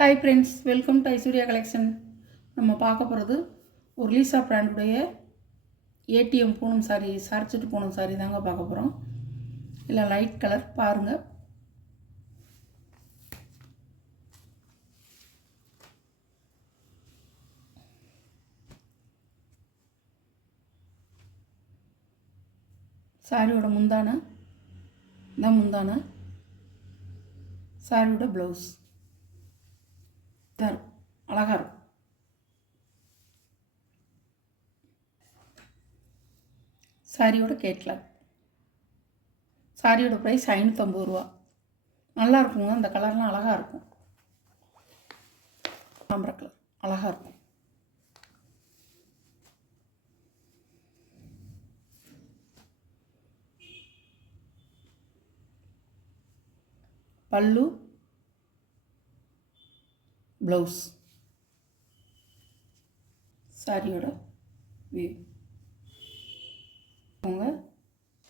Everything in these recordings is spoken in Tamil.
Hi friends, welcome to Aishwarya collection. நம்ம பார்க்க போகிறது ஒரு லீசா பிராண்டுடைய ஏடிஎம் பூனம் சாரி, சாரிச்சிட்டு பூனம் சாரி தாங்க பார்க்க போகிறோம். இல்லை லைட் கலர் பாருங்கள். சாரியோட முந்தான இந்த முந்தான சாரியோட ப்ளவுஸ் அழகாக இருக்கும். சாரியோட கேட்லாக். சாரியோட ப்ரைஸ் 550 ரூபா. நல்லா இருக்குங்க. அந்த கலர்லாம் அழகாக இருக்கும். தாமரை கலர் அழகாக இருக்கும். பல்லு, ப்ளவுஸ், சாரியோட வியூ.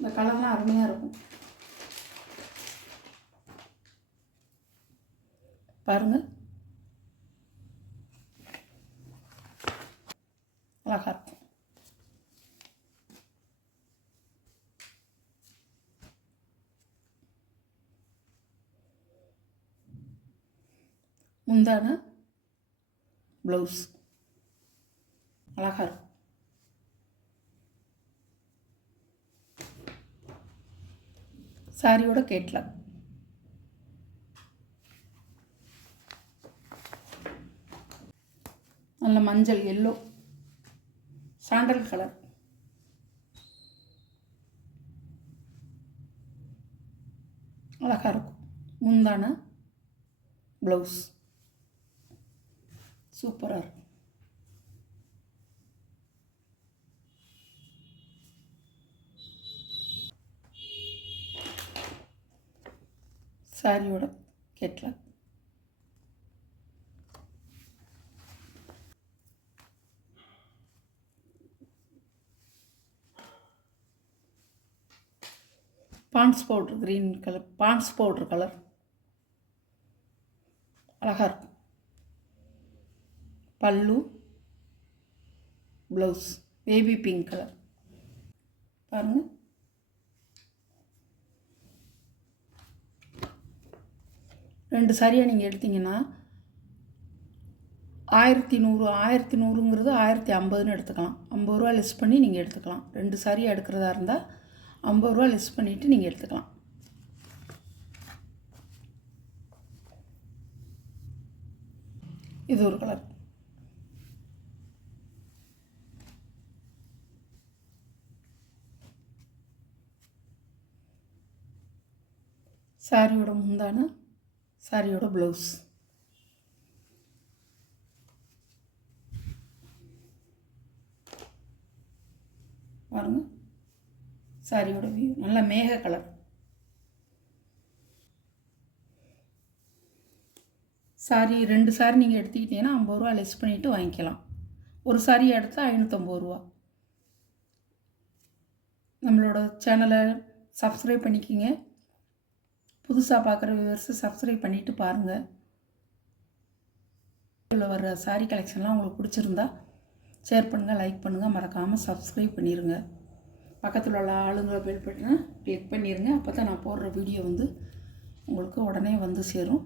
இந்த கலர்லாம் அருமையாக இருக்கும். பாருங்கள், அழகாக இருக்கும். முந்தான ப்ளவுஸ் அழகாக இருக்கும். சாரியோட கேட்லாக். நல்ல மஞ்சள், எல்லோ, சாண்டல் கலர். அழகாக இருக்கும். முந்தான ப்ளவுஸ் சூப்பராக இருக்கும். சாரியோட catalogue. Pond's powder green colour, Pond's powder colour அழகாக இருக்கும். பல்லு, ப்ளவுஸ் பேபி பிங்க் கலர். பாருங்கள், ரெண்டு சாரியாக நீங்கள் எடுத்தீங்கன்னா 1100 1150ன்னு எடுத்துக்கலாம். 50 ரூபா லெஸ் பண்ணி நீங்கள் எடுத்துக்கலாம். ரெண்டு சாரியாக எடுக்கிறதா இருந்தால் 50 ரூபா லெஸ் பண்ணிவிட்டு நீங்கள் எடுத்துக்கலாம். இது ஒரு கலர். சாரியோட முந்தான, சாரியோட ப்ளவுஸ். பாருங்கள், சாரியோட வியூ நல்ல மேக கலர். சாரி ரெண்டு சாரி நீங்கள் எடுத்துக்கிட்டீங்கன்னா 50 ரூபா லெஸ் பண்ணிவிட்டு வாங்கிக்கலாம். ஒரு சாரி எடுத்தால் 550 ரூபா. நம்மளோட சேனலை சப்ஸ்கிரைப் பண்ணிக்கிங்க. புதுசாக பார்க்குற வியூவர்ஸு சப்ஸ்கிரைப் பண்ணிவிட்டு பாருங்கள். வர்ற சாரீ கலெக்ஷன்லாம் உங்களுக்கு பிடிச்சிருந்தா ஷேர் பண்ணுங்கள், லைக் பண்ணுங்கள், மறக்காமல் சப்ஸ்கிரைப் பண்ணிடுங்க. பக்கத்தில் உள்ள ஆளுங்களை பெல் பட்டனை கிளிக் பண்ணிடுங்க. அப்போ தான் நான் போடுற வீடியோ உங்களுக்கு உடனே சேரும்.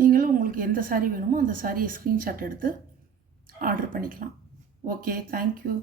நீங்களும் உங்களுக்கு எந்த சாரீ வேணுமோ அந்த சாரியை ஸ்க்ரீன்ஷாட் எடுத்து ஆர்டர் பண்ணிக்கலாம். Okay, thank you.